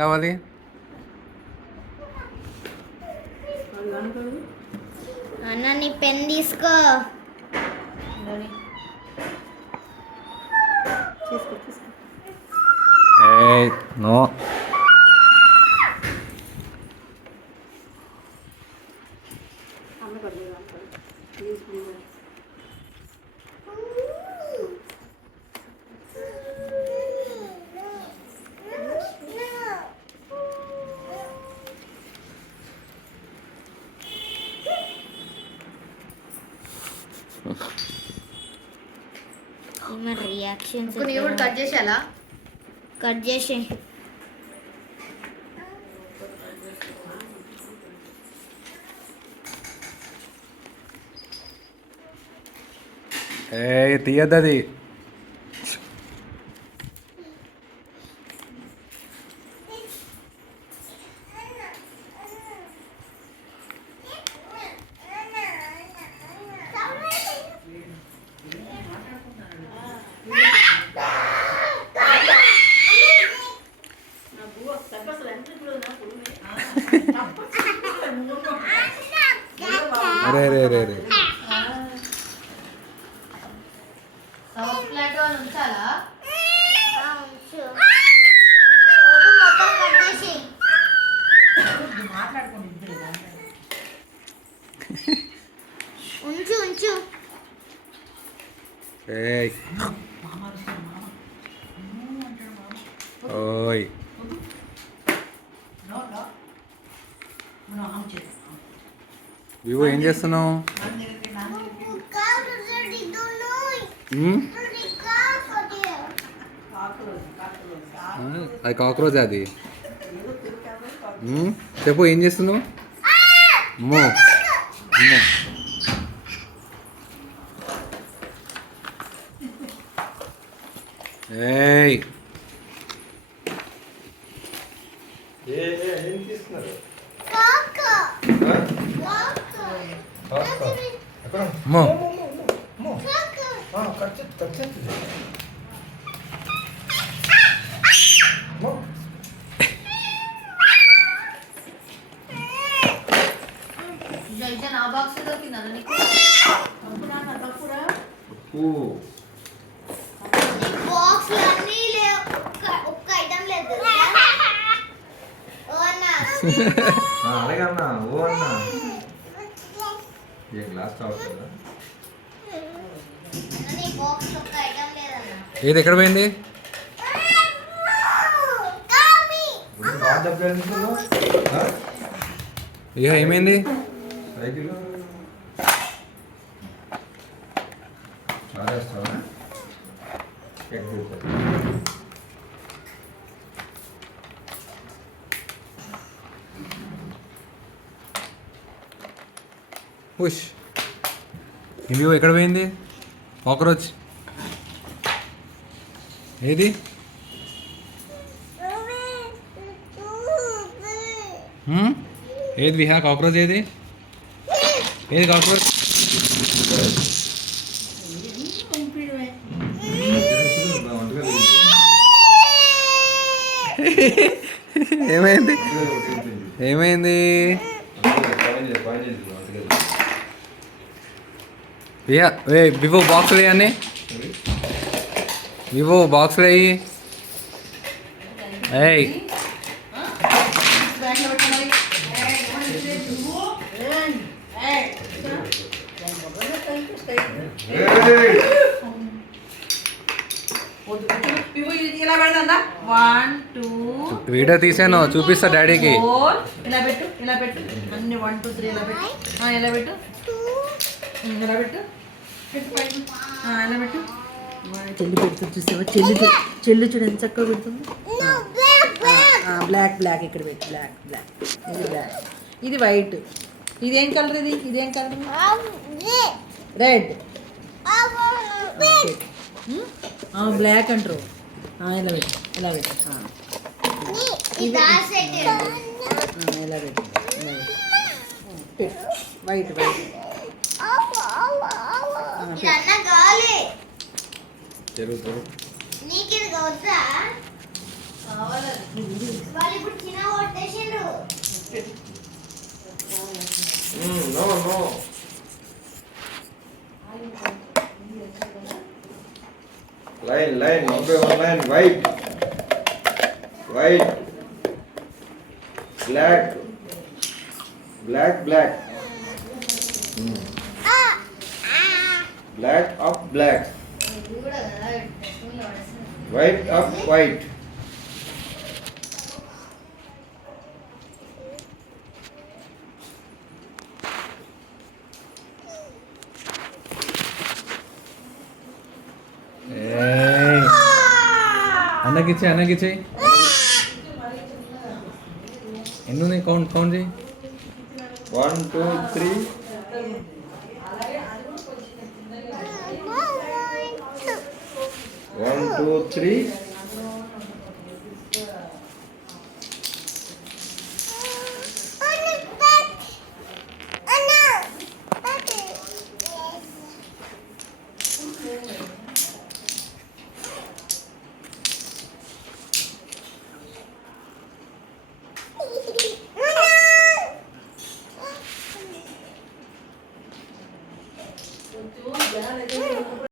కావాలి. అన్న నీ పెన్ తీసుకో. ఏయ్ నో. రియాక్షన్స్ కూడా కట్ చేసేలా కట్ చేసి ఏయ్ తీయద్దది. అరే రే రే రే ప్లేట్ అని ఉంచాలా? మొత్తం కట్ చేసి ఉంచు ఉంచు. ఏయ్ ఓయ్ వివో ఏం చేస్తున్నావు? అది కాక్రోచ్ అది. చెప్పు ఏం చేస్తున్నావు? అమ్మో అమ్మో ఏయ్ అమ్మో నా బాక్స్ దొరికిందా నీకు? బాక్స్ అన్నీ లేవు, ఒక్క ఐటమ్ లేదు. అలాగే అన్నా ఓ అన్నా ఏ గ్లాస్ తాగుతుందా? బాక్స్ ఒక్క ఐటమ్ లేదన్న. ఏది ఎక్కడ పోయింది? ఇక ఏమైంది? సైకిల్ ఉష్ ఇవి ఎక్కడ పోయింది? కాక్రోచ్ ఏది? ఏది విహా కాక్రోచ్ ఏది? ఏది కాక్రోచ్? ఏమైంది? ఏమైంది? విహా వివో బాక్స్ వేయని, వివో బాక్స్ వేయి. ఏయ్ వీడియో తీసాను, చూపిస్తా డాడీకి. ఇలా పెట్టు, ఇలా పెట్టు, అన్ని 1 2 3 ఇలా పెట్టు, ఇలా పెట్టు, ఇలా పెట్టు, ఇలా పెట్టు. చెల్లి పెడుతుంది చూసావా? చెల్లి చూడు ఎంత చక్కగా పెడుతుంది. బ్లాక్ బ్లాక్ ఇక్కడ పెట్టు, బ్లాక్ బ్లాక్, ఇది బ్లాక్, ఇది వైట్, ఇదేం కలర్? ఇదేం కలర్? రెడ్. బ్లాక్ అంటారు. ఇలా పెట్టు, ఇలా పెట్టు, ఇలా పెట్టు, వైట్ వైట్. వాళ్ళు ఇప్పుడు చిన్న కొట్టేసిండ్రు. No, no. Line, one by one line, white, black, black, black up black, white up white. ఏయ్. అన్నకిచ్చే ఎన్ని ఉన్నాయి కౌంట్ చేయి 1, 2, 3. 1, 2, 3.